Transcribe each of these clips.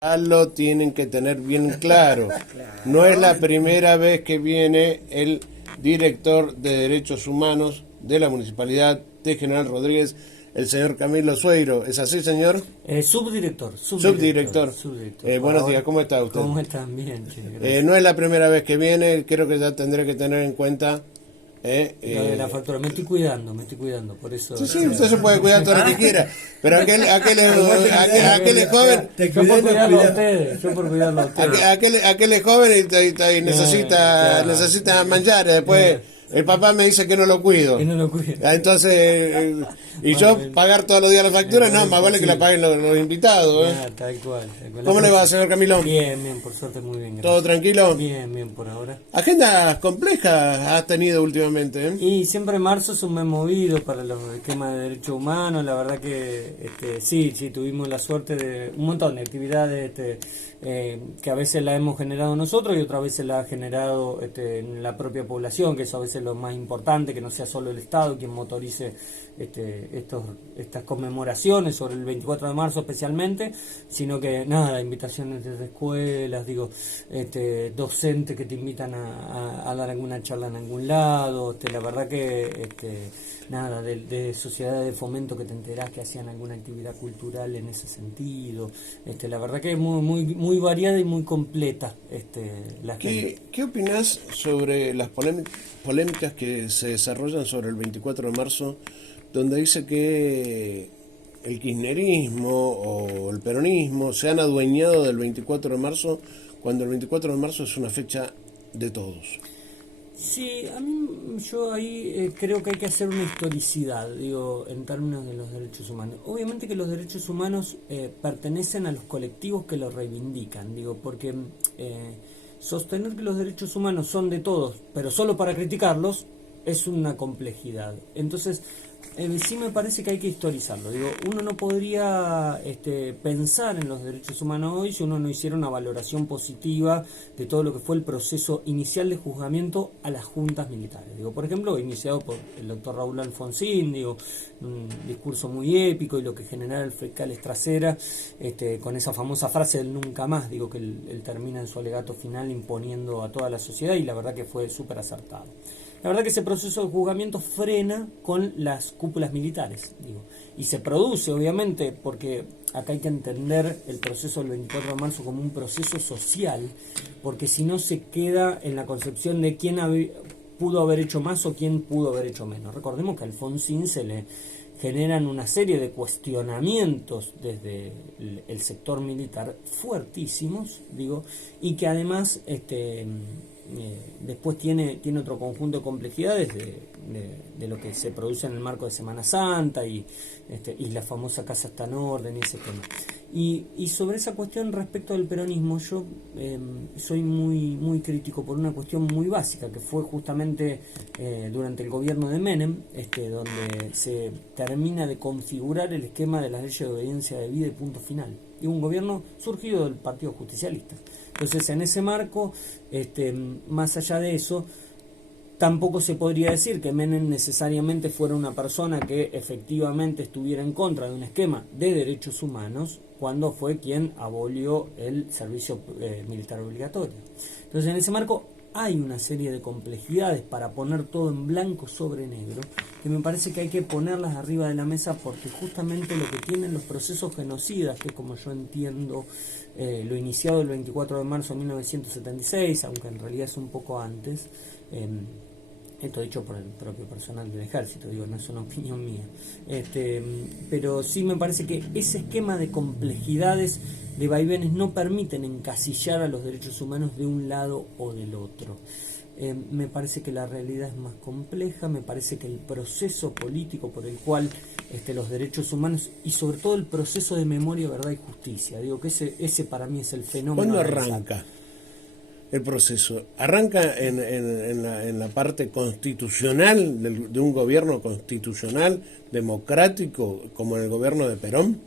Lo tienen que tener bien claro. No es la primera vez que viene el director de Derechos Humanos de la Municipalidad de General Rodríguez, el señor Camilo Sueiro. ¿Es así, señor? Subdirector. Buenos días, ¿cómo está usted? ¿Cómo están? Bien, che, no es la primera vez que viene, creo que ya tendré que tener en cuenta... Lo de la factura, me estoy cuidando, por eso... Sí, usted se puede cuidar todo lo que quiera, pero aquel es joven... Yo por cuidarlo a ustedes. Aquel es joven y necesita manjar, después... El papá me dice que no lo cuido. Entonces, yo pagar todos los días las facturas, no, más vale que la paguen los invitados. Tal cual. ¿Cómo le va, señor Camilo? Bien, por suerte muy bien. ¿Todo tranquilo? Bien, por ahora. Agendas complejas has tenido últimamente, Y siempre marzo es un mes movido para los esquemas de derechos humanos. La verdad que sí, tuvimos la suerte de un montón de actividades que a veces la hemos generado nosotros y otras veces la ha generado en la propia población, que eso a veces es lo más importante, que no sea solo el Estado quien motorice estas conmemoraciones sobre el 24 de marzo especialmente, sino que nada, invitaciones desde escuelas, docentes que te invitan a dar alguna charla en algún lado, la verdad que nada, de sociedades de fomento que te enterás que hacían alguna actividad cultural en ese sentido, la verdad que es muy variada y muy completa la gente. ¿Qué opinás sobre las polémicas que se desarrollan sobre el 24 de marzo, donde dice que el kirchnerismo o el peronismo se han adueñado del 24 de marzo, cuando el 24 de marzo es una fecha de todos? Sí, yo ahí creo que hay que hacer una historicidad, en términos de los derechos humanos. Obviamente que los derechos humanos pertenecen a los colectivos que los reivindican, porque sostener que los derechos humanos son de todos, pero solo para criticarlos, es una complejidad. Entonces, sí me parece que hay que historizarlo. Uno no podría pensar en los derechos humanos hoy si uno no hiciera una valoración positiva de todo lo que fue el proceso inicial de juzgamiento a las juntas militares. Por ejemplo, iniciado por el doctor Raúl Alfonsín, un discurso muy épico, y lo que generaba el fiscal Estracera, con esa famosa frase del nunca más, que él termina en su alegato final imponiendo a toda la sociedad, y la verdad que fue súper acertado. La verdad que ese proceso de juzgamiento frena con las cúpulas militares, y se produce, obviamente, porque acá hay que entender el proceso del 24 de marzo como un proceso social, porque si no se queda en la concepción de quién pudo haber hecho más o quién pudo haber hecho menos. Recordemos que a Alfonsín se le generan una serie de cuestionamientos desde el sector militar fuertísimos, y que además después tiene otro conjunto de complejidades de lo que se produce en el marco de Semana Santa y la famosa Casa está en orden y ese tema. Y sobre esa cuestión respecto del peronismo, yo soy muy crítico por una cuestión muy básica, que fue justamente durante el gobierno de Menem, donde se termina de configurar el esquema de las leyes de obediencia debida y punto final. Y un gobierno surgido del Partido Justicialista. Entonces, en ese marco, más allá de eso, tampoco se podría decir que Menem necesariamente fuera una persona que efectivamente estuviera en contra de un esquema de derechos humanos cuando fue quien abolió el servicio militar obligatorio. Entonces, en ese marco hay una serie de complejidades para poner todo en blanco sobre negro, que me parece que hay que ponerlas arriba de la mesa, porque justamente lo que tienen los procesos genocidas, que como yo entiendo lo iniciado el 24 de marzo de 1976, aunque en realidad es un poco antes, esto dicho por el propio personal del ejército, no es una opinión mía, pero sí me parece que ese esquema de complejidades, de vaivenes, no permiten encasillar a los derechos humanos de un lado o del otro. Me parece que la realidad es más compleja, me parece que el proceso político por el cual los derechos humanos, y sobre todo el proceso de memoria, verdad y justicia, que ese para mí es el fenómeno. ¿Cuándo arranca el proceso? ¿Arranca en la parte constitucional de un gobierno constitucional, democrático, como en el gobierno de Perón?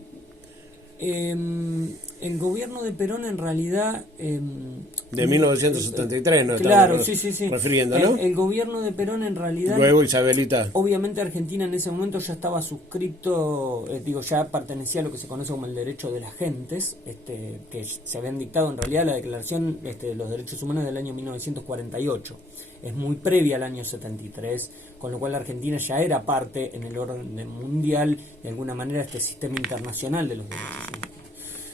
el gobierno de Perón en realidad... de 1973, ¿no? Claro, Estamos sí. refiriendo, ¿no? El gobierno de Perón en realidad... Luego Isabelita. Obviamente Argentina en ese momento ya estaba suscripto, ya pertenecía a lo que se conoce como el derecho de las gentes, que se habían dictado en realidad la Declaración de los Derechos Humanos del año 1948. Es muy previa al año 73, con lo cual Argentina ya era parte en el orden mundial, de alguna manera, de este sistema internacional de los derechos humanos.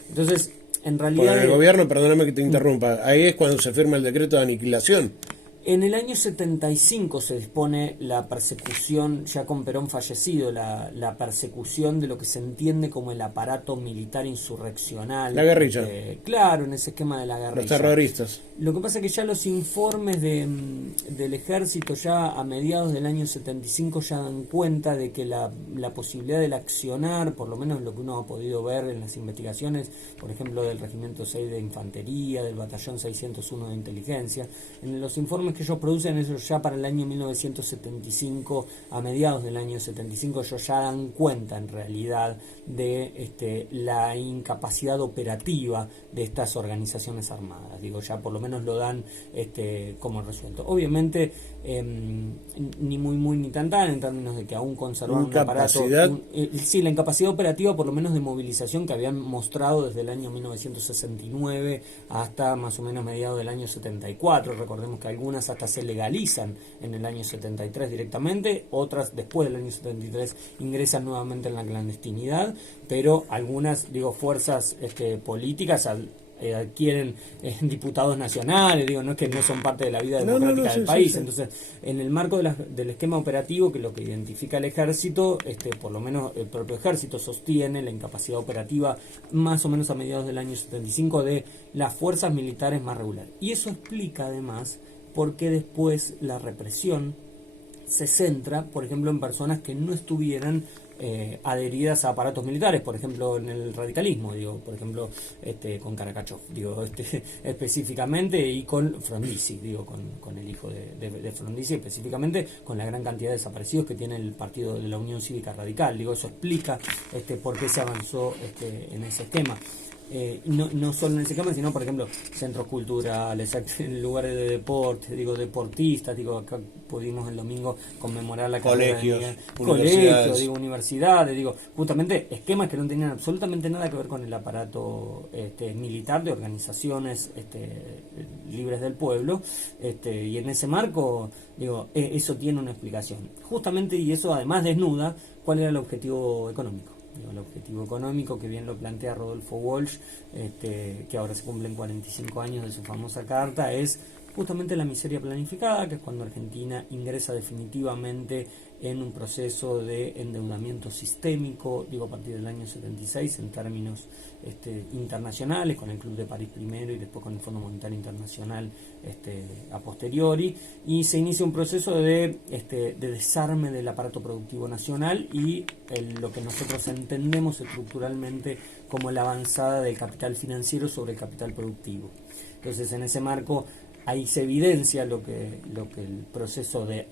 Entonces, en realidad... Bueno, el gobierno, perdóname que te interrumpa, ahí es cuando se firma el decreto de aniquilación. En el año 75 se dispone la persecución, ya con Perón fallecido, la persecución de lo que se entiende como el aparato militar insurreccional. La guerrilla. Claro, en ese esquema de la guerrilla. Los terroristas. Lo que pasa es que ya los informes del ejército ya a mediados del año 75 ya dan cuenta de que la posibilidad del accionar, por lo menos lo que uno ha podido ver en las investigaciones, por ejemplo del Regimiento 6 de Infantería, del Batallón 601 de Inteligencia, en los informes que ellos producen, eso ya para el año 1975, a mediados del año 75, ellos ya dan cuenta en realidad de la incapacidad operativa de estas organizaciones armadas. Digo, ya por lo menos lo dan como resuelto. Obviamente, ni muy ni tan en términos de que aún conservan un aparato... sí, la incapacidad operativa por lo menos de movilización que habían mostrado desde el año 1969 hasta más o menos mediados del año 74. Recordemos que algunas hasta se legalizan en el año 73 directamente, otras después del año 73 ingresan nuevamente en la clandestinidad, pero algunas, fuerzas políticas adquieren diputados nacionales, no es que no son parte de la vida democrática del país. Sí. Entonces, en el marco del esquema operativo, que lo que identifica el ejército, por lo menos el propio ejército sostiene la incapacidad operativa más o menos a mediados del año 75 de las fuerzas militares más regulares. Y eso explica además por qué después la represión se centra, por ejemplo, en personas que no estuvieran adheridas a aparatos militares, por ejemplo en el radicalismo, por ejemplo con Karakachov, específicamente, y con Frondizi, con el hijo de Frondizi, específicamente con la gran cantidad de desaparecidos que tiene el partido de la Unión Cívica Radical. Eso explica por qué se avanzó en ese esquema. No solo en ese esquema, sino por ejemplo centros culturales, lugares de deporte, deportistas, acá pudimos el domingo conmemorar la colegios, universidades, justamente esquemas que no tenían absolutamente nada que ver con el aparato militar de organizaciones libres del pueblo, y en ese marco eso tiene una explicación justamente, y eso además desnuda cuál era el objetivo económico. El objetivo económico, que bien lo plantea Rodolfo Walsh, que ahora se cumplen 45 años de su famosa carta, es justamente la miseria planificada, que es cuando Argentina ingresa definitivamente en un proceso de endeudamiento sistémico, a partir del año 76 en términos internacionales, con el Club de París primero y después con el Fondo Monetario Internacional a posteriori, y se inicia un proceso de desarme del aparato productivo nacional y lo que nosotros entendemos estructuralmente como la avanzada del capital financiero sobre el capital productivo. Entonces, en ese marco ahí se evidencia lo que el proceso de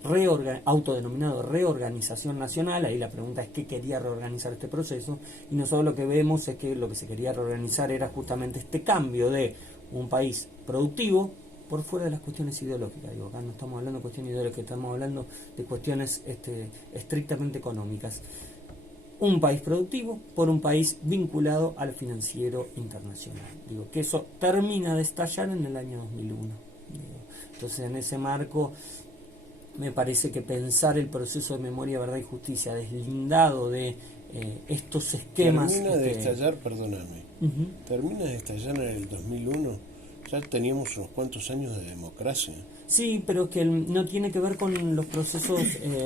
autodenominado reorganización nacional. Ahí la pregunta es qué quería reorganizar este proceso, y nosotros lo que vemos es que lo que se quería reorganizar era justamente este cambio de un país productivo por fuera de las cuestiones ideológicas. Acá no estamos hablando de cuestiones ideológicas, estamos hablando de cuestiones estrictamente económicas. Un país productivo por un país vinculado al financiero internacional. Que eso termina de estallar en el año 2001. Entonces, en ese marco me parece que pensar el proceso de memoria, verdad y justicia deslindado de estos esquemas... Termina de estallar, perdóname, termina de estallar en el 2001, ya teníamos unos cuantos años de democracia. Sí, pero que no tiene que ver con los procesos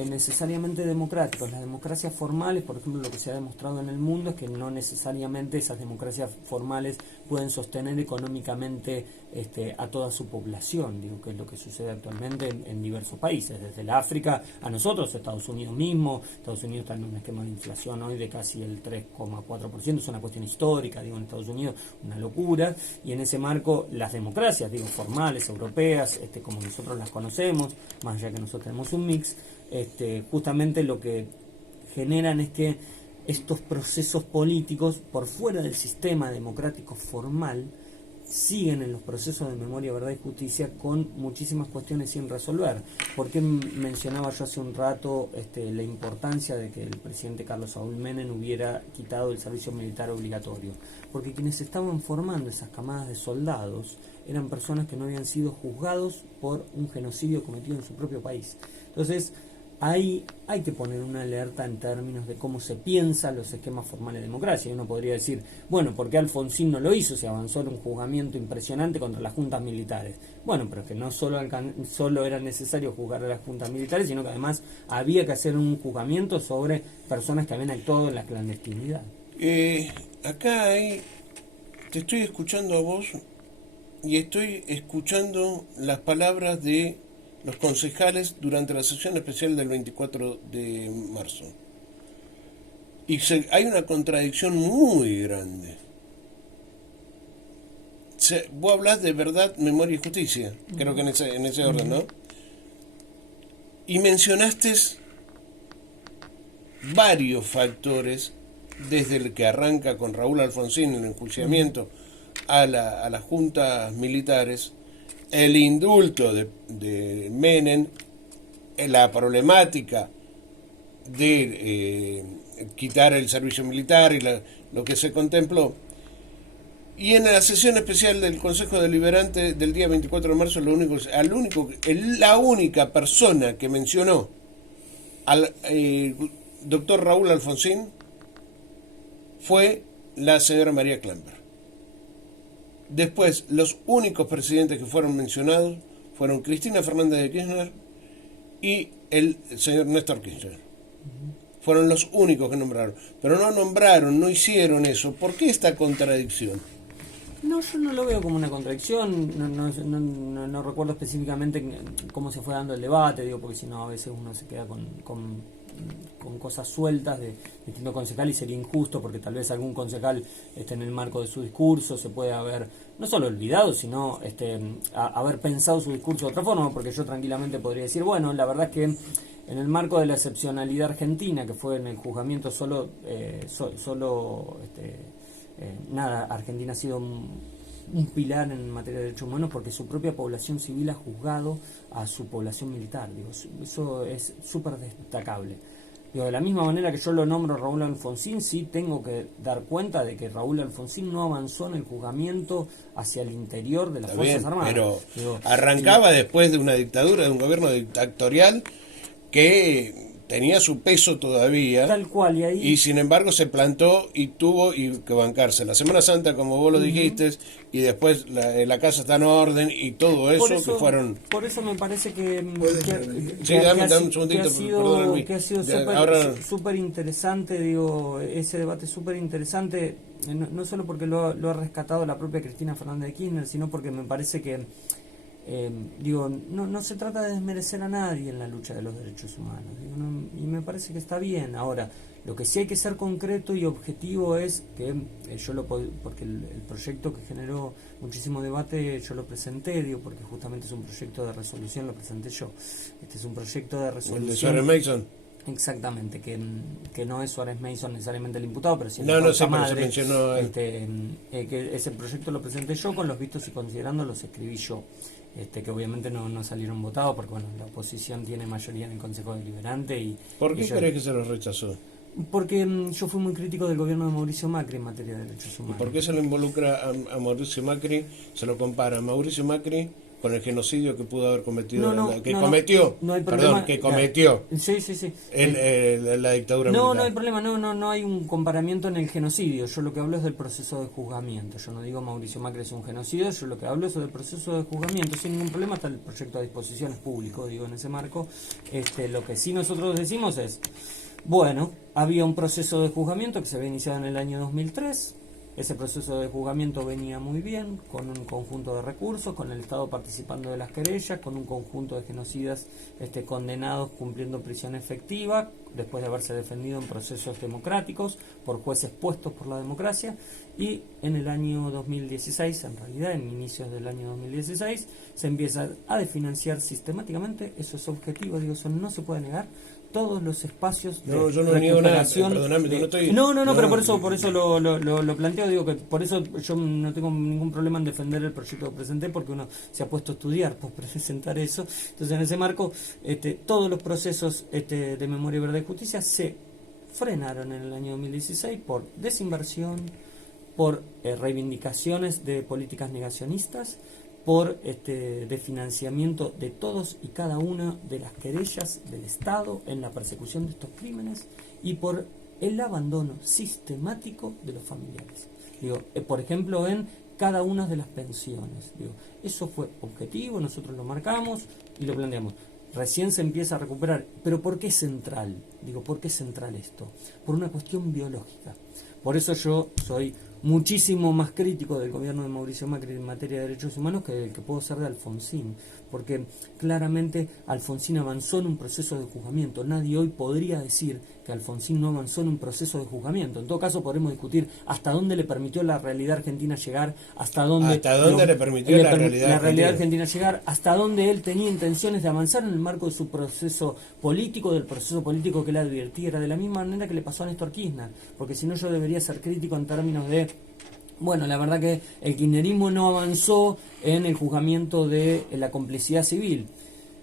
necesariamente democráticos. Las democracias formales, por ejemplo, lo que se ha demostrado en el mundo es que no necesariamente esas democracias formales pueden sostener económicamente a toda su población, que es lo que sucede actualmente en diversos países, desde el África a nosotros, Estados Unidos mismo. Estados Unidos está en un esquema de inflación hoy de casi el 3,4%, es una cuestión histórica, en Estados Unidos, una locura, y en ese marco las democracias, formales, europeas, como nosotros las conocemos, más allá que nosotros tenemos un mix, justamente lo que generan es que estos procesos políticos por fuera del sistema democrático formal siguen en los procesos de memoria, verdad y justicia con muchísimas cuestiones sin resolver. ¿Por qué mencionaba yo hace un rato la importancia de que el presidente Carlos Saúl Menem hubiera quitado el servicio militar obligatorio? Porque quienes estaban formando esas camadas de soldados eran personas que no habían sido juzgados por un genocidio cometido en su propio país. Entonces, ahí hay que poner una alerta en términos de cómo se piensa los esquemas formales de democracia. Y uno podría decir, bueno, ¿por qué Alfonsín no lo hizo? Se avanzó en un juzgamiento impresionante contra las juntas militares. Bueno, pero es que no solo era necesario juzgar a las juntas militares, sino que además había que hacer un juzgamiento sobre personas que habían actuado en la clandestinidad. Acá te estoy escuchando a vos y estoy escuchando las palabras de los concejales durante la sesión especial del 24 de marzo. Y hay una contradicción muy grande. Vos hablás de verdad, memoria y justicia, creo que en ese orden, ¿no? Y mencionaste varios factores, desde el que arranca con Raúl Alfonsín en el enjuiciamiento a las juntas militares, el indulto de Menem, la problemática de quitar el servicio militar y lo que se contempló. Y en la sesión especial del Consejo Deliberante del día 24 de marzo, la única persona que mencionó al doctor Raúl Alfonsín fue la señora María Klamper. Después, los únicos presidentes que fueron mencionados fueron Cristina Fernández de Kirchner y el señor Néstor Kirchner. Fueron los únicos que nombraron. Pero no hicieron eso. ¿Por qué esta contradicción? No, yo no lo veo como una contradicción. No recuerdo específicamente cómo se fue dando el debate, porque si no a veces uno se queda con cosas sueltas de distintos concejales y sería injusto porque tal vez algún concejal en el marco de su discurso se puede haber no solo olvidado, sino haber pensado su discurso de otra forma, porque yo tranquilamente podría decir, bueno, la verdad es que en el marco de la excepcionalidad argentina, que fue en el juzgamiento Argentina ha sido un pilar en materia de derechos humanos porque su propia población civil ha juzgado a su población militar. Eso es súper destacable. De la misma manera que yo lo nombro Raúl Alfonsín, sí tengo que dar cuenta de que Raúl Alfonsín no avanzó en el juzgamiento hacia el interior de las Fuerzas Armadas. Pero arrancaba después de una dictadura, de un gobierno dictatorial que tenía su peso todavía, tal cual, y sin embargo se plantó y tuvo que bancarse la Semana Santa, como vos lo dijiste, y después la casa está en orden y todo eso, que fueron... Por eso me parece que ha sido súper interesante, ese debate súper interesante, no solo porque lo ha rescatado la propia Cristina Fernández de Kirchner, sino porque me parece que no se trata de desmerecer a nadie en la lucha de los derechos humanos, y me parece que está bien. Ahora, lo que sí hay que ser concreto y objetivo es que porque el proyecto que generó muchísimo debate yo lo presenté, porque justamente es un proyecto de resolución, lo presenté yo. Este es un proyecto de resolución. ¿El de Suárez Mason? Exactamente, que no es Suárez Mason necesariamente el imputado, pero sí se mencionó que ese proyecto lo presenté yo, con los vistos y considerando los escribí yo. Que obviamente no salieron votados porque la oposición tiene mayoría en el Consejo Deliberante. ¿Por qué crees que se los rechazó? Porque yo fui muy crítico del gobierno de Mauricio Macri en materia de derechos humanos. ¿Y por qué se lo involucra a Mauricio Macri? Se lo compara a Mauricio Macri con el genocidio que pudo haber cometido, que cometió sí. la dictadura militar. No hay problema, no hay un comparamiento en el genocidio. Yo lo que hablo es del proceso de juzgamiento. Yo no digo Mauricio Macri es un genocidio, yo lo que hablo es del proceso de juzgamiento. Sin ningún problema está el proyecto a disposición, es público, en ese marco. Lo que sí nosotros decimos es, bueno, había un proceso de juzgamiento que se había iniciado en el año 2003. Ese proceso de juzgamiento venía muy bien, con un conjunto de recursos, con el Estado participando de las querellas, con un conjunto de genocidas condenados cumpliendo prisión efectiva, después de haberse defendido en procesos democráticos, por jueces puestos por la democracia, y en el año 2016, en realidad en inicios del año 2016, se empieza a desfinanciar sistemáticamente, eso es objetivo, eso no se puede negar, todos los espacios de No, yo no niego nada, recuperación perdóname, de- no estoy... no, pero por eso lo planteo, digo que por eso yo no tengo ningún problema en defender el proyecto que presenté, porque uno se ha puesto a estudiar por presentar eso. Entonces, en ese marco, todos los procesos de memoria, verdad y justicia se frenaron en el año 2016 por desinversión, por reivindicaciones de políticas negacionistas, por de financiamiento de todos y cada una de las querellas del Estado en la persecución de estos crímenes, y por el abandono sistemático de los familiares. Digo, por ejemplo, en cada una de las pensiones. Digo, eso fue objetivo, nosotros lo marcamos y lo planteamos. Recién se empieza a recuperar. ¿Pero por qué es central? Digo, ¿por qué es central esto? Por una cuestión biológica. Por eso yo soy muchísimo más crítico del gobierno de Mauricio Macri en materia de derechos humanos que el que puedo ser de Alfonsín, porque claramente Alfonsín avanzó en un proceso de juzgamiento. Nadie hoy podría decir que Alfonsín no avanzó en un proceso de juzgamiento. En todo caso podremos discutir hasta dónde le permitió la realidad argentina llegar, hasta dónde le permitió la realidad argentina llegar, hasta dónde él tenía intenciones de avanzar en el marco de su proceso político, del proceso político que él advirtiera, de la misma manera que le pasó a Néstor Kirchner, porque si no yo debería ser crítico en términos de, bueno, la verdad que el kirchnerismo no avanzó en el juzgamiento de la complicidad civil.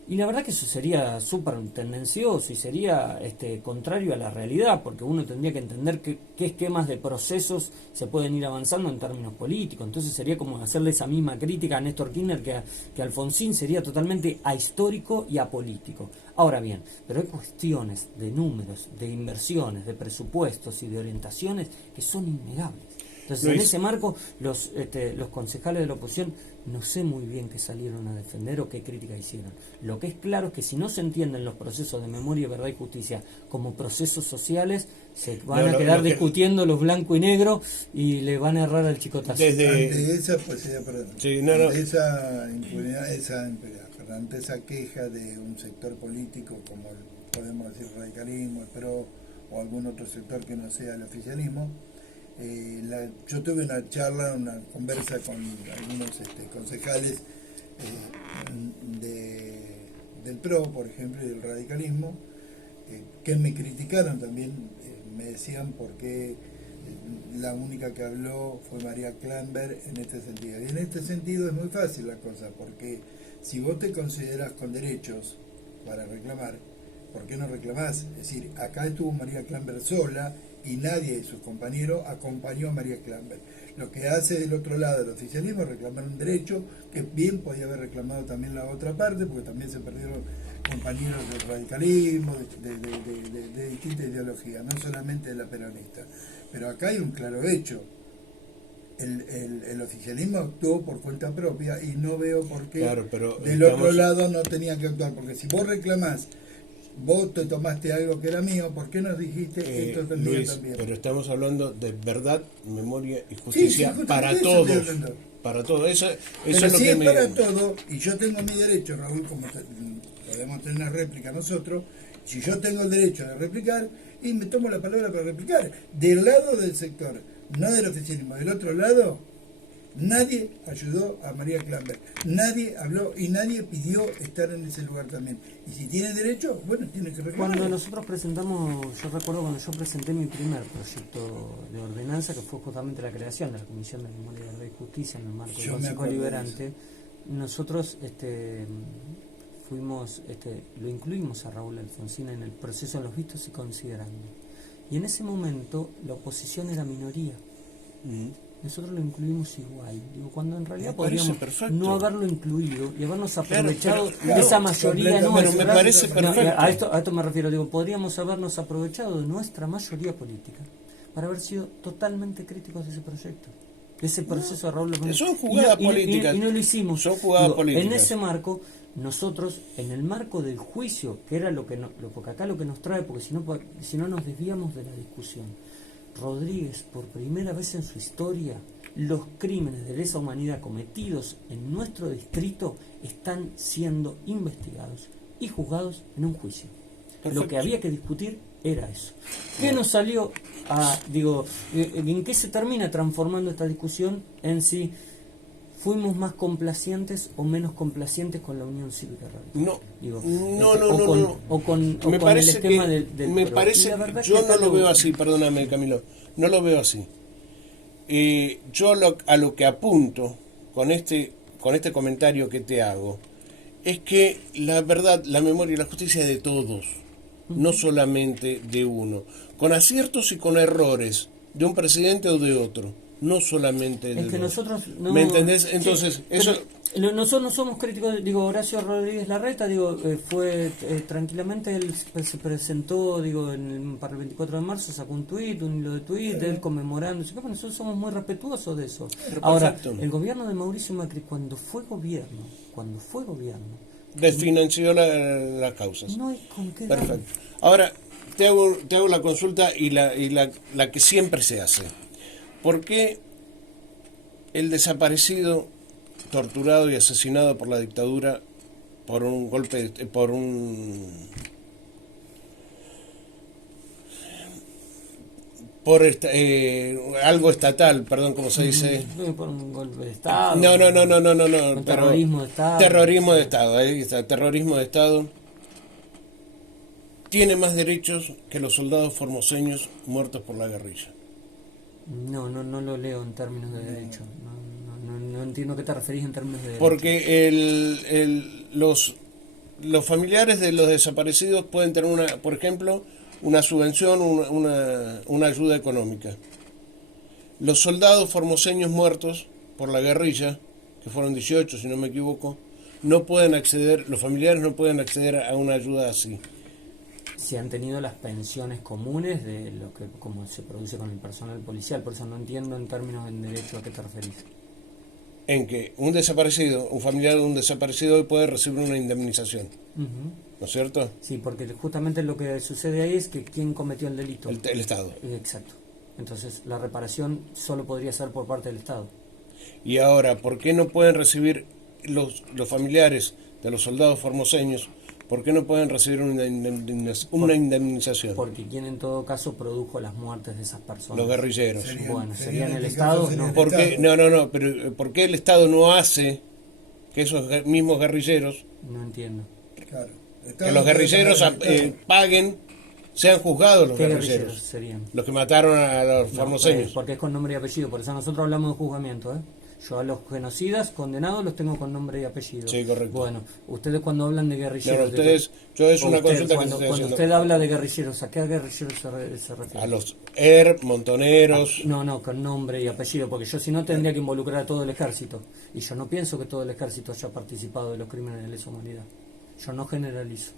Y la verdad que eso sería súper tendencioso y sería contrario a la realidad, porque uno tendría que entender qué esquemas de procesos se pueden ir avanzando en términos políticos. Entonces sería como hacerle esa misma crítica a Néstor Kirchner que a Alfonsín, sería totalmente ahistórico y apolítico. Ahora bien, pero hay cuestiones de números, de inversiones, de presupuestos y de orientaciones que son innegables. Entonces, Luis, en ese marco, los concejales de la oposición no sé muy bien qué salieron a defender o qué crítica hicieron. Lo que es claro es que si no se entienden los procesos de memoria, verdad y justicia como procesos sociales, se van a quedar discutiendo los blanco y negro y le van a errar al chicotazo. Ante esa, pues, perdón, sí, ante esa impunidad, ante esa queja de un sector político como podemos decir radicalismo, el PRO o algún otro sector que no sea el oficialismo, yo tuve una charla, una conversa con algunos concejales del PRO, por ejemplo, y del radicalismo, que me criticaron también, me decían por qué la única que habló fue María Klamber en este sentido. Y en este sentido es muy fácil la cosa, porque si vos te consideras con derechos para reclamar, ¿por qué no reclamás? Es decir, acá estuvo María Klamber sola y nadie de sus compañeros acompañó a María Klamber. Lo que hace del otro lado el oficialismo es reclamar un derecho que bien podía haber reclamado también la otra parte, porque también se perdieron compañeros del radicalismo, de distintas ideologías, no solamente de la peronista. Pero acá hay un claro hecho. El oficialismo actuó por cuenta propia y no veo por qué del otro lado no tenían que actuar, porque si vos reclamás, vos te tomaste algo que era mío, ¿por qué nos dijiste esto también? Luis, pero estamos hablando de verdad, memoria y justicia para todos. Para todos. Eso pero es lo si que es para todo, y yo tengo mi derecho, Raúl, como podemos tener una réplica nosotros, si yo tengo el derecho de replicar, y me tomo la palabra para replicar, del lado del sector, no del oficialismo, del otro lado, nadie ayudó a María Klamber, nadie habló y nadie pidió estar en ese lugar también. Y si tiene derecho, bueno, tiene que reclamar. Cuando nosotros presentamos, yo recuerdo cuando yo presenté mi primer proyecto de ordenanza, que fue justamente la creación de la Comisión de Memoria, Verdad y Justicia en el marco del Consejo Liberante, nosotros fuimos, lo incluimos a Raúl Alfonsín en el proceso de los vistos y considerando. Y en ese momento la oposición era minoría. Nosotros lo incluimos igual, digo, cuando en realidad podríamos no haberlo incluido y habernos aprovechado de esa mayoría nuestra. Me parece perfecto. A esto me refiero, digo, podríamos habernos aprovechado de nuestra mayoría política para haber sido totalmente críticos de ese proyecto, de ese proceso de Raúl Alfonsín. Son jugadas políticas. Y no lo hicimos. Son jugadas políticas. En ese marco, nosotros, en el marco del juicio, que era porque acá lo que nos trae, porque si no nos desviamos de la discusión, Rodríguez, por primera vez en su historia, los crímenes de lesa humanidad cometidos en nuestro distrito están siendo investigados y juzgados en un juicio. Perfecto. Lo que había que discutir era eso. ¿Qué nos salió en qué se termina transformando esta discusión? En si ¿fuimos más complacientes o menos complacientes con la Unión Cívica Radical? No, Digo, no, o con me el parece esquema que, del me PRO. parece, Y la verdad yo que no acá lo veo así, perdóname Camilo, no lo veo así. Yo a lo que apunto con este comentario que te hago es que la verdad, la memoria y la justicia es de todos, no solamente de uno, con aciertos y con errores de un presidente o de otro, no solamente de Es que dos. nosotros no... ¿Me entendés? Entonces, Sí, eso... nosotros no somos críticos, digo, Horacio Rodríguez Larreta, digo, fue tranquilamente, él se presentó, digo, para el 24 de marzo, sacó un hilo de tuit, él conmemorando, pero nosotros somos muy respetuosos de eso. Ahora, Perfecto. el gobierno de Mauricio Macri, cuando fue gobierno, Desfinanció las causas. no hay con qué dar. Perfecto. Ahora, te hago la consulta y la que siempre se hace. ¿Por qué el desaparecido, torturado y asesinado por la dictadura por un golpe, por un... algo estatal, perdón, ¿cómo se dice? Por un golpe de Estado. No. Un terrorismo de Estado. Terrorismo de Estado, ahí está, terrorismo de Estado. Tiene más derechos que los soldados formoseños muertos por la guerrilla. No lo leo en términos de derecho. No entiendo a qué te referís en términos de derecho. Porque los familiares de los desaparecidos pueden tener, por ejemplo, una subvención, una ayuda económica. Los soldados formoseños muertos por la guerrilla, que fueron 18 si no me equivoco, no pueden acceder, los familiares no pueden acceder a una ayuda así. Si han tenido las pensiones comunes de lo que como se produce con el personal policial, por eso no entiendo en términos de derecho a qué te referís. En que un familiar de un desaparecido hoy puede recibir una indemnización. ¿No es cierto? Sí, porque justamente lo que sucede ahí es que ¿quién cometió el delito? El Estado. Exacto. Entonces la reparación solo podría ser por parte del Estado. Y ahora, ¿por qué no pueden recibir los familiares de los soldados formoseños? ¿Por qué no pueden recibir una indemnización? Porque ¿quién en todo caso produjo las muertes de esas personas? Los guerrilleros. ¿Serían el Estado? No. ¿Por qué? No, pero ¿por qué el Estado no hace que esos mismos guerrilleros, No entiendo. Claro. que los guerrilleros paguen, sean juzgados los ¿Qué guerrilleros? serían? Los que mataron a los formoseños. Porque es con nombre y apellido, por eso nosotros hablamos de juzgamiento, ¿eh? Yo a los genocidas condenados los tengo con nombre y apellido. Sí, correcto. Bueno, ustedes cuando hablan de guerrilleros... Yo es una consulta que cuando estoy haciendo. usted habla de guerrilleros, ¿a qué guerrilleros se refiere? A los montoneros. No, con nombre y apellido, porque yo si no tendría que involucrar a todo el ejército. Y yo no pienso que todo el ejército haya participado de los crímenes de lesa humanidad. Yo no generalizo.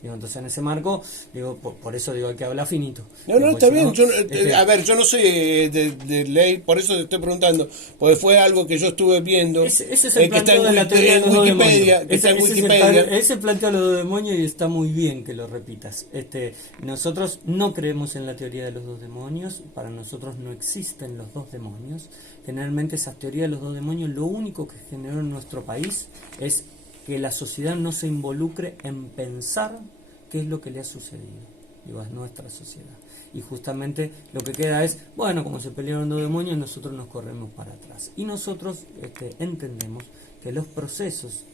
Digo, entonces en ese marco, digo, por eso digo, hay que hablar finito. No, está bien. No, a ver, yo no sé de ley, por eso te estoy preguntando, porque fue algo que yo estuve viendo, ese es el que está planteo de la teoría de los dos Wikipedia, demonios. que está en Ese Wikipedia. es el planteo de los dos demonios y está muy bien que lo repitas. Nosotros no creemos en la teoría de los dos demonios, para nosotros no existen los dos demonios. Generalmente esa teoría de los dos demonios lo único que generó en nuestro país es que la sociedad no se involucre en pensar qué es lo que le ha sucedido, digo, a nuestra sociedad. Y justamente lo que queda es, bueno, como se pelearon dos demonios, nosotros nos corremos para atrás. Y nosotros entendemos que los procesos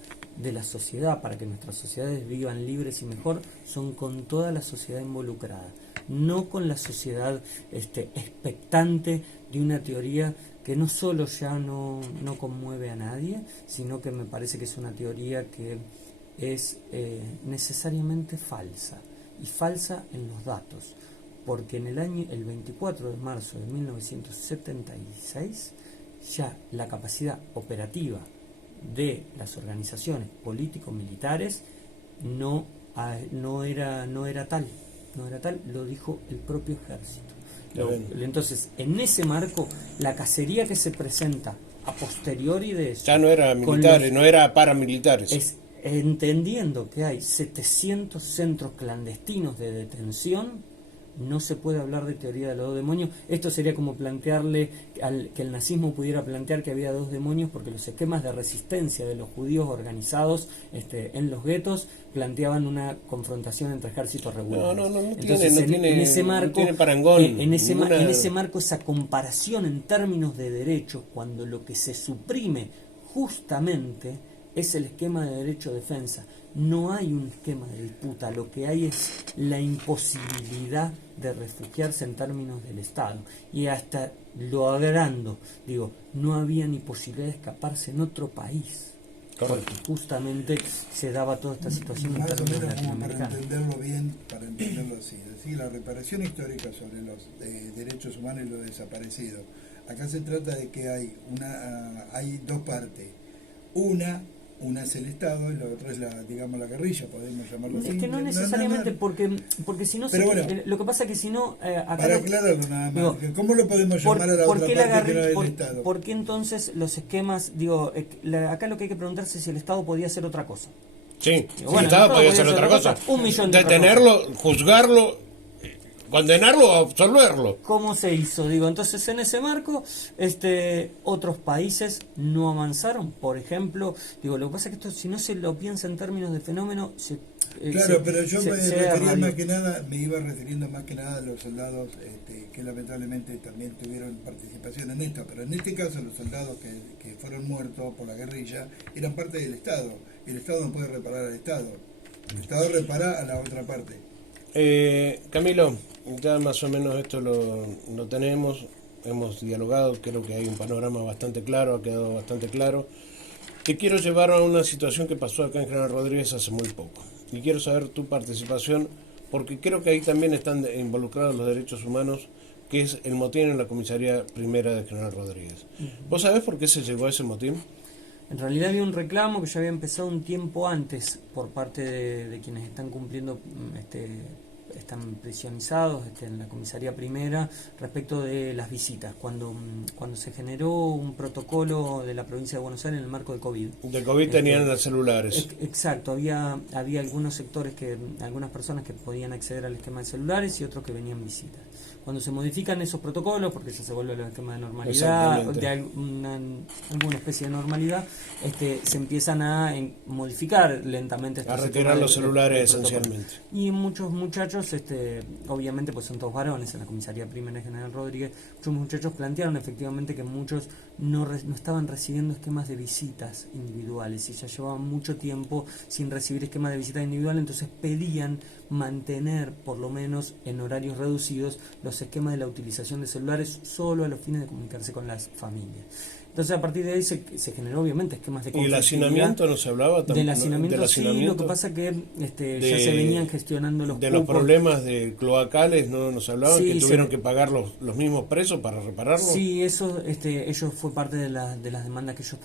de la sociedad, para que nuestras sociedades vivan libres y mejor, son con toda la sociedad involucrada, no con la sociedad expectante de una teoría que no solo ya no conmueve a nadie, sino que me parece que es una teoría que es necesariamente falsa, y falsa en los datos, porque el 24 de marzo de 1976 ya la capacidad operativa de las organizaciones político-militares no era tal, lo dijo el propio ejército. Entonces, en ese marco, la cacería que se presenta a posteriori de eso Ya no era militares, no era paramilitares. es entendiendo que hay 700 centros clandestinos de detención no se puede hablar de teoría de los dos demonios. Esto sería como plantearle que el nazismo pudiera plantear que había dos demonios, porque los esquemas de resistencia de los judíos organizados en los guetos planteaban una confrontación entre ejércitos regulares. Entonces, en ese marco, no tiene parangón. En ese marco, esa comparación en términos de derechos, cuando lo que se suprime justamente es el esquema de derecho-defensa. No hay un esquema de disputa, lo que hay es la imposibilidad de refugiarse en términos del Estado. Y hasta lo agrando, digo, no había ni posibilidad de escaparse en otro país. Correcto. Porque justamente se daba toda esta situación en Más o términos menos como para latinoamericanos. entenderlo bien, para entenderlo así. Es decir, la reparación histórica sobre los derechos humanos y los desaparecidos. Acá se trata de que hay dos partes. Una es el Estado y la otra es la guerrilla, podemos llamarlo así. Es que no necesariamente, porque si no, lo que pasa es que si no... para aclararlo nada más, ¿cómo lo podemos llamar a la otra parte que no es el Estado? ¿Por qué entonces los esquemas, acá lo que hay que preguntarse es si el Estado podía hacer otra cosa? Sí, Bueno, el Estado podía hacer otra cosa. 1 millón de detenerlo, juzgarlo, condenarlo o absolverlo. ¿Cómo se hizo? Entonces en ese marco otros países no avanzaron. Por ejemplo, lo que pasa es que esto, si no se lo piensa en términos de fenómeno, pero yo me iba refiriendo más que nada a los soldados que lamentablemente también tuvieron participación en esto, pero en este caso los soldados que fueron muertos por la guerrilla eran parte del Estado. El Estado no puede reparar al Estado, el Estado repara a la otra parte. Camilo, ya más o menos esto lo tenemos, hemos dialogado, creo que hay un panorama bastante claro, ha quedado bastante claro. Te quiero llevar a una situación que pasó acá en General Rodríguez hace muy poco, y quiero saber tu participación, porque creo que ahí también están involucrados los derechos humanos, que es el motín en la comisaría primera de General Rodríguez. ¿Vos sabés por qué se llegó a ese motín? En realidad había un reclamo que ya había empezado un tiempo antes por parte de quienes están cumpliendo, están prisionizados en la comisaría primera respecto de las visitas. Cuando se generó un protocolo de la provincia de Buenos Aires en el marco de COVID. De COVID tenían los celulares. Exacto, había algunos sectores, algunas personas que podían acceder al esquema de celulares y otros que venían visitas. Cuando se modifican esos protocolos, porque ya se vuelve el esquema de normalidad, de alguna especie de normalidad, se empiezan a modificar lentamente. A retirar los celulares esencialmente. Y muchos muchachos, obviamente pues son todos varones en la comisaría primera de General Rodríguez, muchos muchachos plantearon efectivamente que muchos no estaban recibiendo esquemas de visitas individuales y ya llevaban mucho tiempo sin recibir esquemas de visitas individuales, entonces pedían mantener por lo menos en horarios reducidos los esquemas de la utilización de celulares solo a los fines de comunicarse con las familias. Entonces a partir de ahí se generó obviamente esquemas de conflictividad. ¿Y el hacinamiento no se hablaba también? Del hacinamiento sí, lo que pasa que ya se venían gestionando los de cupos. Los problemas de cloacales no se hablaban, sí, que tuvieron que pagar los mismos presos para repararlo. Sí, eso ellos fue parte de las demandas que ellos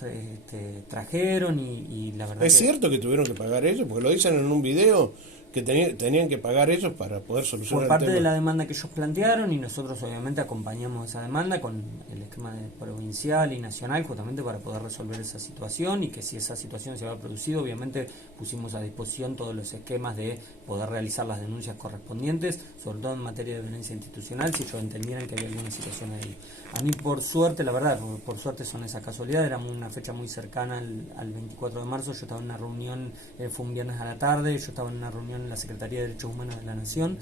trajeron y la verdad ¿Es cierto que tuvieron que pagar ellos? Porque lo dicen en un video que tenían que pagar ellos para poder solucionar por parte el tema. de la demanda que ellos plantearon, y nosotros obviamente acompañamos esa demanda con el esquema provincial y nacional justamente para poder resolver esa situación, y que si esa situación se había producido obviamente pusimos a disposición todos los esquemas de poder realizar las denuncias correspondientes, sobre todo en materia de violencia institucional, si ellos entendieran que había alguna situación ahí. A mí por suerte, la verdad, por suerte son esas casualidades, era una fecha muy cercana al 24 de marzo, yo estaba en una reunión, fue un viernes a la tarde, yo estaba en una reunión en la Secretaría de Derechos Humanos de la Nación,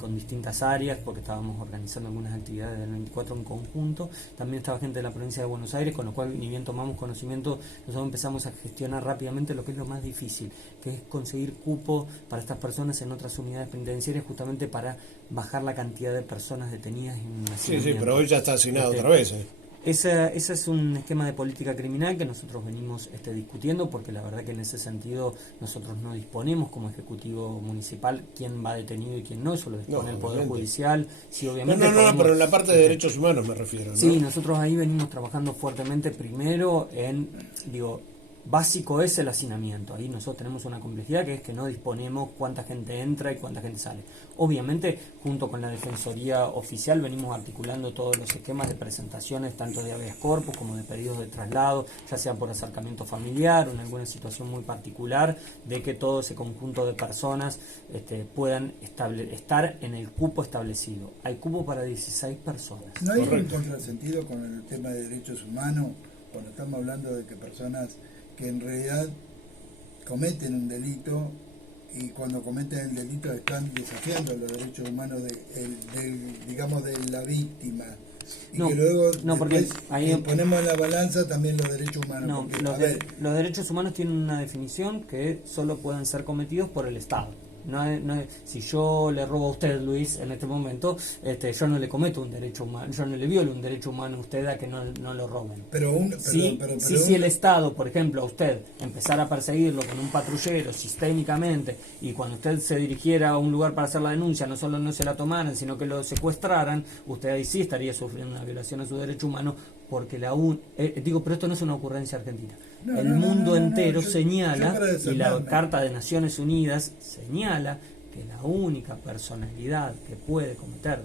con distintas áreas, porque estábamos organizando algunas actividades del 24 en conjunto. También estaba gente de la provincia de Buenos Aires, con lo cual ni bien tomamos conocimiento, nosotros empezamos a gestionar rápidamente lo que es lo más difícil, que es conseguir cupo para estas personas en otras unidades penitenciarias, justamente para bajar la cantidad de personas detenidas en una Sí, pero hoy ya está asignado otra vez. Ese es un esquema de política criminal que nosotros venimos discutiendo, porque la verdad que en ese sentido nosotros no disponemos como Ejecutivo Municipal quién va detenido y quién no, eso lo dispone el Poder Judicial. Sí, obviamente pero en la parte de derechos humanos me refiero, ¿no? Sí, nosotros ahí venimos trabajando fuertemente primero en, básico es el hacinamiento. Ahí nosotros tenemos una complejidad que es que no disponemos cuánta gente entra y cuánta gente sale. Obviamente, junto con la Defensoría Oficial venimos articulando todos los esquemas de presentaciones, tanto de habeas corpus como de pedidos de traslado, ya sea por acercamiento familiar o en alguna situación muy particular, de que todo ese conjunto de personas puedan estar en el cupo establecido. Hay cupo para 16 personas. ¿No hay un contrasentido con el tema de derechos humanos cuando estamos hablando de que personas que en realidad cometen un delito y cuando cometen el delito están desafiando los derechos humanos digamos de la víctima y no, que luego no, porque ahí ponemos en la balanza también los derechos humanos? No, Porque, los derechos humanos tienen una definición que solo pueden ser cometidos por el Estado. Si yo le robo a usted, Luis, en este momento, yo no le cometo un derecho humano, yo no le violo un derecho humano a usted a que no lo roben. Si el Estado, por ejemplo, a usted empezara a perseguirlo con un patrullero sistémicamente y cuando usted se dirigiera a un lugar para hacer la denuncia, no solo no se la tomaran, sino que lo secuestraran, usted ahí sí estaría sufriendo una violación a su derecho humano, porque pero esto no es una ocurrencia argentina. El mundo entero señala, y la Carta de Naciones Unidas señala que la única personalidad que puede cometer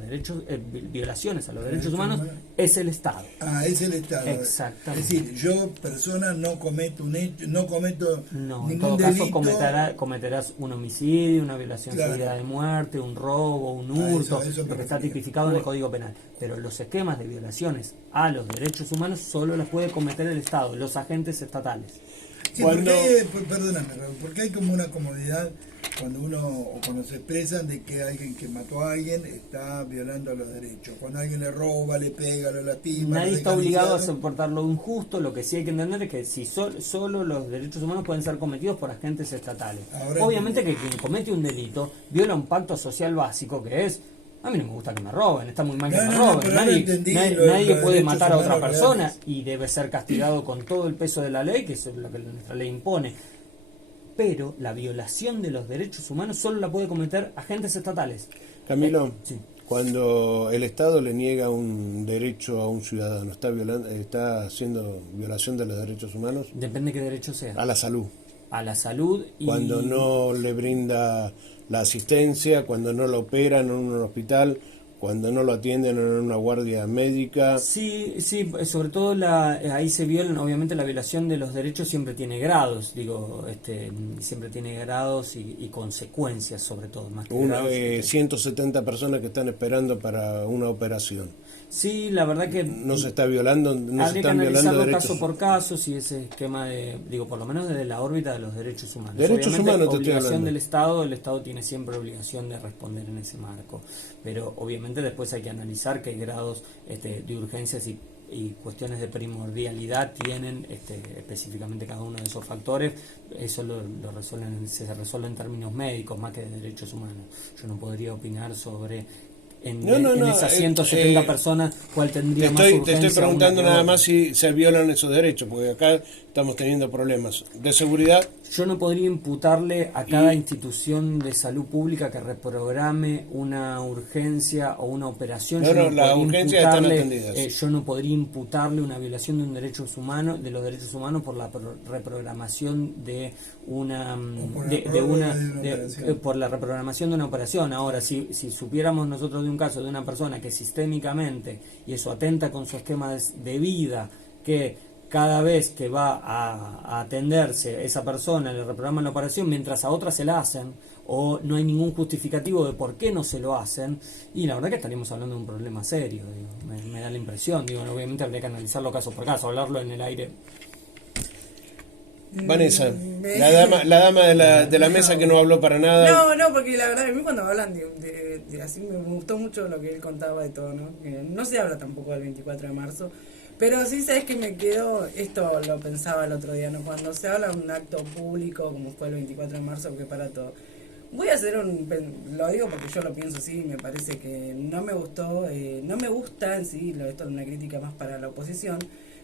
violaciones a los derechos humanos es el Estado. Es el Estado. Exactamente. Es decir, yo, persona, no cometo un hecho, no cometo ningún en todo delito. caso cometerás un homicidio, una violación seguida de muerte, un robo, un hurto, lo que está tipificado en el Código Penal. Pero los esquemas de violaciones a los derechos humanos solo las puede cometer el Estado, los agentes estatales. Sí, perdóname, Raúl, porque hay como una comodidad cuando se expresan de que alguien que mató a alguien está violando los derechos. Cuando alguien le roba, le pega, lo lastima. Nadie está obligado a soportar lo injusto. Lo que sí hay que entender es que si solo los derechos humanos pueden ser cometidos por agentes estatales. Obviamente que quien comete un delito viola un pacto social básico que es: a mí no me gusta que me roben, está muy mal que me roben. Nadie puede matar a otra persona y debe ser castigado con todo el peso de la ley, que es lo que nuestra ley impone. Pero la violación de los derechos humanos solo la puede cometer agentes estatales. Camilo, Sí. Cuando el Estado le niega un derecho a un ciudadano, ¿está haciendo violación de los derechos humanos? Depende qué derecho sea. A la salud. A la salud y... Cuando no le brinda la asistencia, cuando no lo operan en un hospital, cuando no lo atienden en una guardia médica. Sí, sobre todo ahí se violan, obviamente la violación de los derechos siempre tiene grados, siempre tiene grados y consecuencias sobre todo. Más que 170 personas que están esperando para una operación. Sí, la verdad que no se está violando, no se están violando derechos. Habría que analizarlo caso por caso, si ese esquema por lo menos desde la órbita de los derechos humanos. Derechos obviamente, humanos te obligación estoy hablando. el Estado tiene siempre obligación de responder en ese marco, pero obviamente después hay que analizar qué grados de urgencias y cuestiones de primordialidad tienen específicamente cada uno de esos factores. Eso se resuelve en términos médicos más que de derechos humanos. Yo no podría opinar sobre en esas 170 personas cuál tendría más urgencia. Te estoy preguntando nada más si se violan esos derechos, porque acá estamos teniendo problemas de seguridad. Yo no podría imputarle a cada institución de salud pública que reprograme una urgencia o una operación. Las urgencias están atendidas. Yo no podría imputarle una violación de los derechos humanos por la reprogramación de una por la reprogramación de una operación. Ahora, si supiéramos nosotros de un caso de una persona que sistémicamente, y eso atenta con su esquema de vida, que cada vez que va a atenderse esa persona le reprograman la operación mientras a otras se la hacen, o no hay ningún justificativo de por qué no se lo hacen, y la verdad que estaríamos hablando de un problema serio, me da la impresión. Obviamente habría que analizarlo caso por caso, hablarlo en el aire. Vanessa, la dama de la mesa que no habló para nada. No, porque la verdad a mí cuando hablan de así me gustó mucho lo que él contaba de todo, ¿no? Que no se habla tampoco del 24 de marzo, pero sí sabes que me quedó, esto lo pensaba el otro día, ¿no? Cuando se habla de un acto público como fue el 24 de marzo, que para todo. Voy a hacer lo digo porque yo lo pienso así, me parece que no me gustó, no me gusta en sí, esto es una crítica más para la oposición.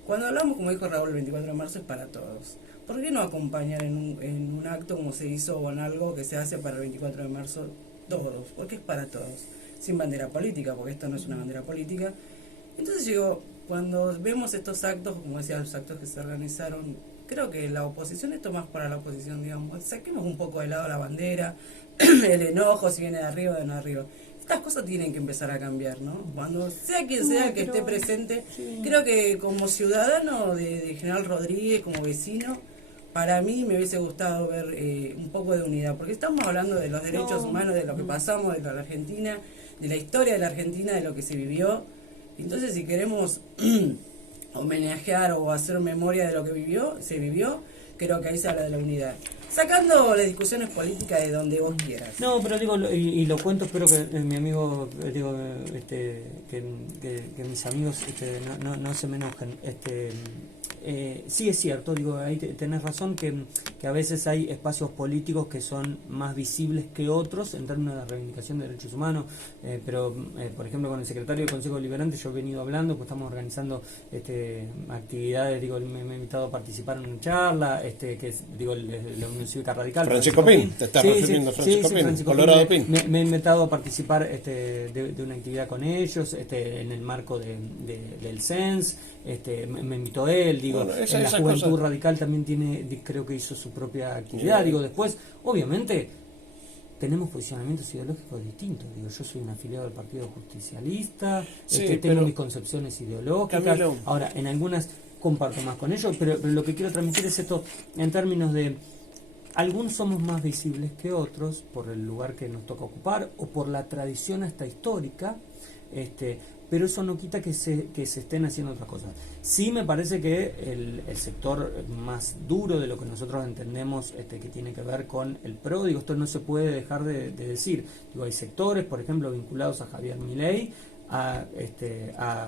Cuando hablamos, como dijo Raúl, el 24 de marzo es para todos. ¿Por qué no acompañar en un acto como se hizo o en algo que se hace para el 24 de marzo todos? Porque es para todos, sin bandera política, porque esto no es una bandera política. Entonces cuando vemos estos actos, como decía, los actos que se organizaron creo que la oposición, esto más para la oposición, digamos, saquemos un poco de lado la bandera, el enojo, si viene de arriba o de no arriba. Estas cosas tienen que empezar a cambiar, ¿no? Cuando sea quien sea que esté presente, creo que como ciudadano de General Rodríguez, como vecino, para mí me hubiese gustado ver un poco de unidad, porque estamos hablando de los derechos humanos, de lo que pasamos, de la Argentina, de la historia de la Argentina, de lo que se vivió. Entonces, si queremos homenajear o hacer memoria de lo que se vivió, creo que ahí se habla de la unidad. Sacando las discusiones políticas de donde vos quieras. No, pero digo, y lo cuento, espero que mi amigo, digo, que mis amigos no se me enojen. Sí es cierto, digo, ahí tenés razón que a veces hay espacios políticos que son más visibles que otros en términos de reivindicación de derechos humanos, pero por ejemplo con el secretario del Consejo Liberante yo he venido hablando, pues estamos organizando actividades, digo, me he invitado a participar en una charla, que es, digo, la Unión Cívica Radical. Francisco Pin, te estás refiriendo a Francisco Pin, Colorado Pin. Me he invitado a participar de una actividad con ellos, en el marco del CENS, me invitó él, digo, bueno, en la Juventud Radical también creo que hizo su propia actividad, digo, después, obviamente, tenemos posicionamientos ideológicos distintos, digo, yo soy un afiliado del Partido Justicialista, tengo mis concepciones ideológicas, Camilo. Ahora, en algunas comparto más con ellos, pero lo que quiero transmitir es esto en términos de algunos somos más visibles que otros por el lugar que nos toca ocupar o por la tradición hasta histórica, pero eso no quita que se estén haciendo otras cosas. Sí me parece que el sector más duro de lo que nosotros entendemos que tiene que ver con el PRO, digo, esto no se puede dejar de decir. Digo, hay sectores, por ejemplo, vinculados a Javier Milei, a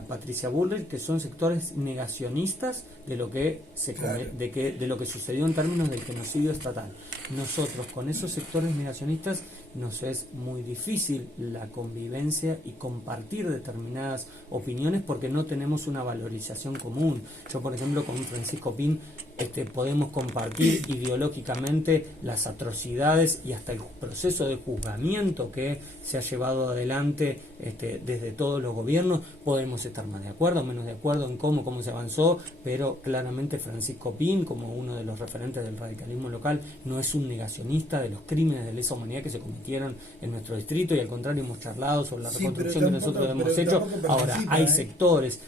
Patricia Bullrich, que son sectores negacionistas de lo que de lo que sucedió en términos del genocidio estatal. Nosotros con esos sectores negacionistas nos es muy difícil la convivencia y compartir determinadas opiniones porque no tenemos una valorización común. Yo, por ejemplo, con Francisco Pin podemos compartir ideológicamente las atrocidades y hasta el proceso de juzgamiento que se ha llevado adelante desde todos los gobiernos. Podemos estar más de acuerdo o menos de acuerdo en cómo se avanzó, pero claramente Francisco Pin, como uno de los referentes del radicalismo local, no es un negacionista de los crímenes de lesa humanidad que se cometieron en nuestro distrito, y al contrario hemos charlado sobre la reconstrucción que nosotros hemos hecho. Ahora, hay sectores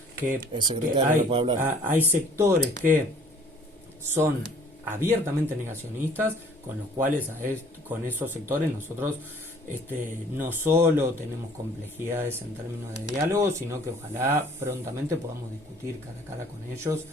hay sectores que son abiertamente negacionistas, con los cuales con esos sectores nosotros no solo tenemos complejidades en términos de diálogo, sino que ojalá prontamente podamos discutir cara a cara con ellos